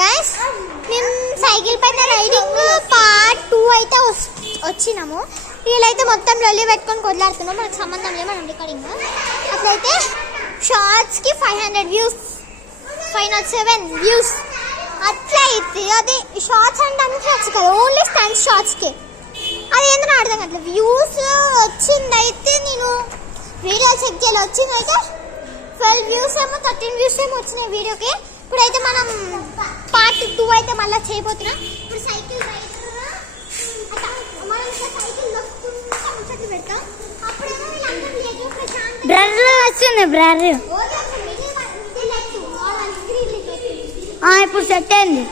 Guys మేము cycle పైన riding part 2 అయితే వచ్చినాము. వీళ్ళైతే మొత్తం లొల్లి పెట్టుకొని కొట్లాడుతున్నాం, మనకు సంబంధం లేదు, మనం రికార్డింగ్. అట్లయితే షార్ట్స్కి 500 వ్యూస్, 507 వ్యూస్ అట్లా అయితే అది షార్ట్స్ అంటే అంతే వచ్చు కదా, ఓన్లీ స్టంట్ షార్ట్స్కి. అది ఏంటో అర్థం కావట్లేదు. వ్యూస్ వచ్చిందైతే నేను వీడియో చెక్ చేయాలి, వచ్చిందైతే 12 వ్యూస్ ఏమో 13 వ్యూస్ ఏమో వచ్చినాయి వీడియోకి. ఇప్పుడైతే మనం పార్ట్ 2 అయితే మళ్ళీ చేయబోతున్నాం. ఇప్పుడు సైకిల్ పెడతాం. అప్పుడేమో ఇప్పుడు సెట్ అయింది.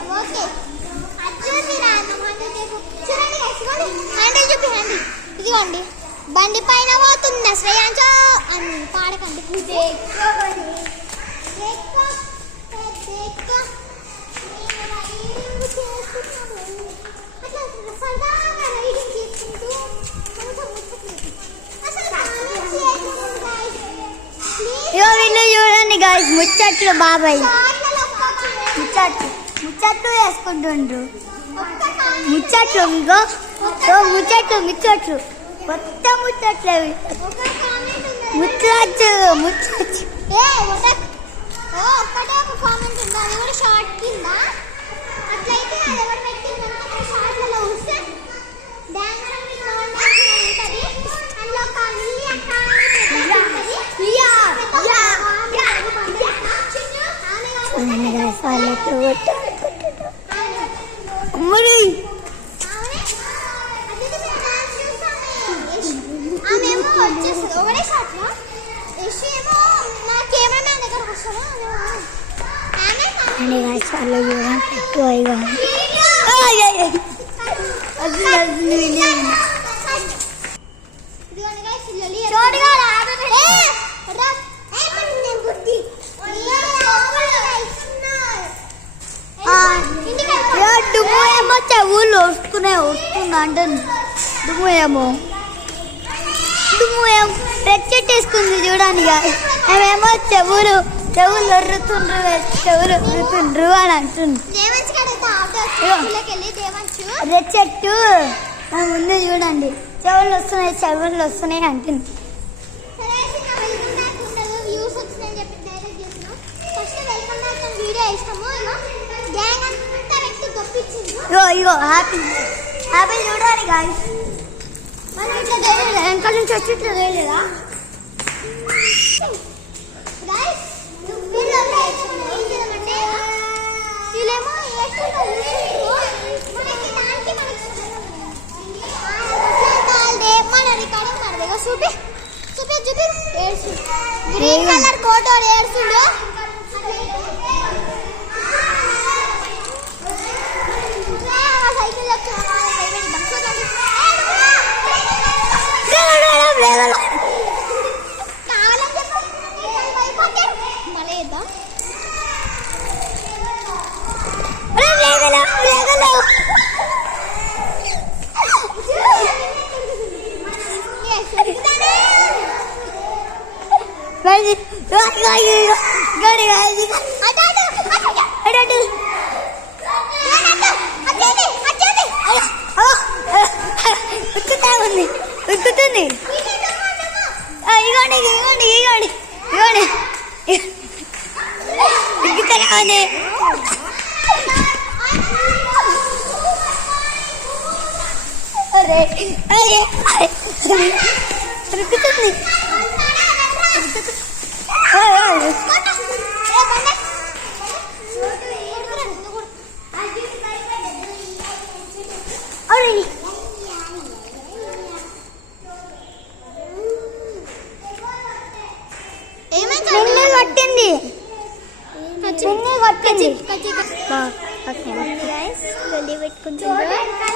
ఇదిగోండి బండి పైన పోతుంది శ్రేయాంచో అని పాడకండి. వీళ్ళు చూడండి గాయ్స్, ముచ్చట్లు బాబాయ్ ముచ్చట్లు వేసుకుంటుండ్రు. ముచ్చట్లు ఇగో ముచ్చట్లు కొత్త ముచ్చట్లు అవి ముచ్చట్లు ఒక్కటే ఒక కామెంట్ ఉంది, అది కూడా షార్ట్ కింద. అట్లయితే అది ఎవరు పెట్టిందంటే షార్ట్లలో వస్తే ఉంటుంది. అందులో ఒక మిలియన్ వచ్చేస్తుంది ఒకటే షాట్లో. ఏమో నా కెమెరామ్యాన్ దగ్గరకు వస్తాను. డుమ్ము ఏమో చెవులు వస్తుందా అంటే డుమ్ము ఏమో రెచ్చెట్ వేసుకుంది చూడండి. ఆమెమో చెవులు ఒర్రుతుండ్రు అని అంటుంది. రెచ్చెట్టు ముందు చూడండి, చెవులు వస్తున్నాయి అంటుంది. ఇగో హ్యాపీ చూడాలి గాయ్స్. వెనకాల నుంచి వచ్చి ఇట్లా వేయలేదా? గ్రీన్ కలర్ కోట్ ఏడ్చుండు.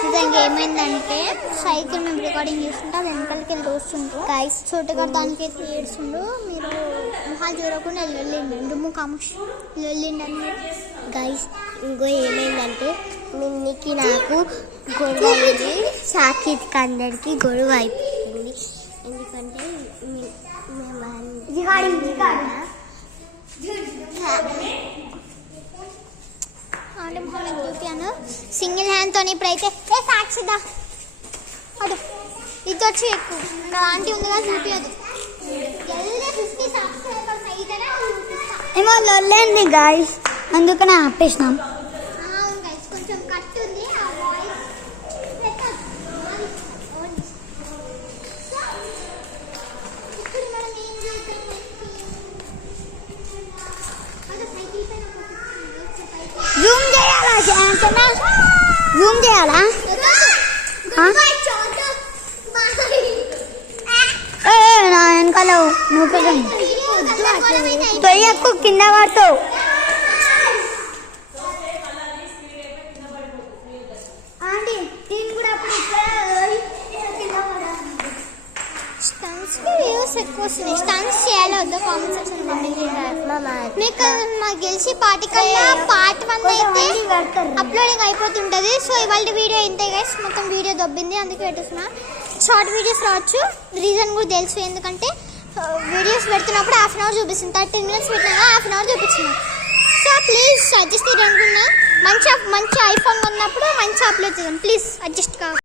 నిజంగా ఏమైందంటే సైకిల్ మేము రికార్డింగ్ చూస్తుంటే వెనకాలకి వెళ్ళి దోస్తుండ్రు గైస్. చోటుగా దానికి అయితే ఏడుస్తుండ్రు. మీరు మొహాలు చూడకుండా దుమ్ము కాముష్ వెళ్ళిండని గైస్. ఇంకో ఏమైందంటే మిన్నికి నాకు గొడవ అయింది, సాకిత్కి అందరికి గొడవ అయిపోయింది. ఎందుకంటే ఆంటీ మొహం చూపియాను సింగిల్ హ్యాండ్తో ఇప్పుడైతే ఏ సాక్షిదా అడు ఇది వచ్చి ఎక్కువ ఇంకా ఆంటీ ఉంది కదా చూపించదు జల్దీ 50 సబ్స్క్రైబర్స్ అయితేనే చూపిస్తా ఏమో లొల్లేంది గాయస్ అందుకనే ఆపేసినాం అవును గైస్ కొంచెం కట్ ఉంది ఆ వాయిస్ ఇప్పుడు మనం ఏం చేద్దాం అదే సైకిల్ పైన జూమ్ చేయాలా శాంతనా జూమ్ చేయాలా నా వెనకాల నువ్వు తొయ్యకు కింద పడతావు ఆంటీ నేను కూడా స్టన్స్ కి వ్యూస్ ఎక్కువ వస్తున్నాయి స్టన్స్ చేయాలి వద్ద కామెంట్ సెక్షన్ మీకు మాకు గెలిచి పార్టీ కల్లా పార్ట్ 1 అయితే అప్లోడింగ్ అయిపోతుంటది సో ఇవాళ వీడియో ఇంతే గైస్ మొత్తం వీడియో దొబ్బింది అందుకే పెట్టేస్తున్నా షార్ట్ వీడియోస్ రావచ్చు రీజన్ కూడా తెలుసు ఎందుకంటే వీడియోస్ పెడుతున్నప్పుడు హాఫ్ అన్ అవర్ చూపిస్తుంది 30 minutes పెట్టినా హాఫ్ అన్ అవర్ చూపించిన సో ప్లీజ్ అడ్జస్ట్ అనుకున్నా మంచి ఐఫోన్ ఉన్నప్పుడు మంచి అప్లోడ్ చేద్దాం ప్లీజ్ అడ్జస్ట్ కావు